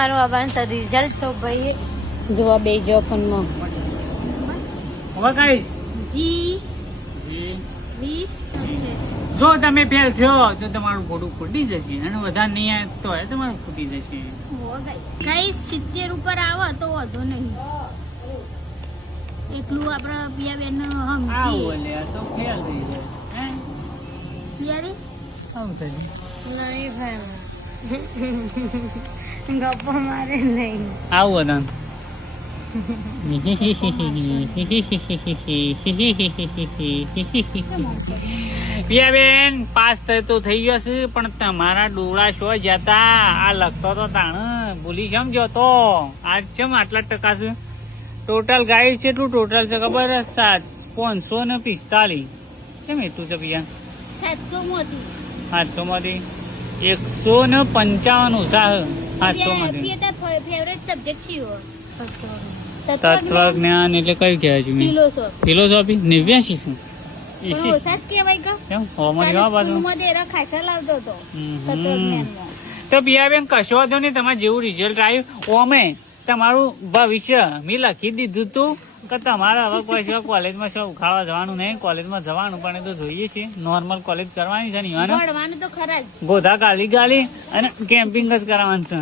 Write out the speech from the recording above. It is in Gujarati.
મારું આવવાનું રિઝલ્ટ તો ભાઈ જોવા બે જો ફોનમાં હવે ગાઈસ જી 20 જો તમે ફેલ થયો તો તમારું ફોટું ફૂટી જશે અને વધારે નહીં આવે તો તમારું ફૂટી જશે. ગાઈસ 70 ઉપર આવે તો વધુ નહીં, એટલું આપણે પિયા બેન આવું સમજીએ. એટલે આ તો ફેલ થઈ જાય હે પિયારી આવું થઈ નહીં ભાઈ ગપ્પો મારે નહીં આવું હતા. બેન પાસ તો થઈ ગયો છે પણ તમારા ડોળા શો જતા આ લખતો તો તાણ ભૂલી કેમ જતો આજ કેમ આટલા ટકા છે ટોટલ ગાઈડ કેટલું ટોટલ છે ખબર 545 કેમ એટલું છે પિયા 700 માંથી 700 માંથી 155 ઓછા 700 માંથી. ફેવરેટ સબ્જેક્ટ કયો? તત્વજ્ઞાન એટલે કયું કહેવાય છે? ફિલોસોફી 89 છે. ઓછા જ કહેવાય કે કેમ હોમવર્ક જવા બાજુ સ્કૂલમાં દેરા ખાસા લાવતો હતો તત્વજ્ઞાનમાં. તો પિયાબેન કશો વાંધો નહીં, તમારે જેવું રિઝલ્ટ આવ્યું ઓમે તમારું ભવિષ્ય મેં લખી દીધું તું કે તમારે હવે કોઈ સિવાય કોલેજમાં શું ખાવા જવાનું નહીં, કોલેજમાં જવાનું પણ એ તો જોઈએ છે નોર્મલ કોલેજ કરવાની છે ને ભણવાનું તો ખરા જ. ગોધા ગાલી ગાલી અને કેમ્પિંગ જ કરવાનું છે.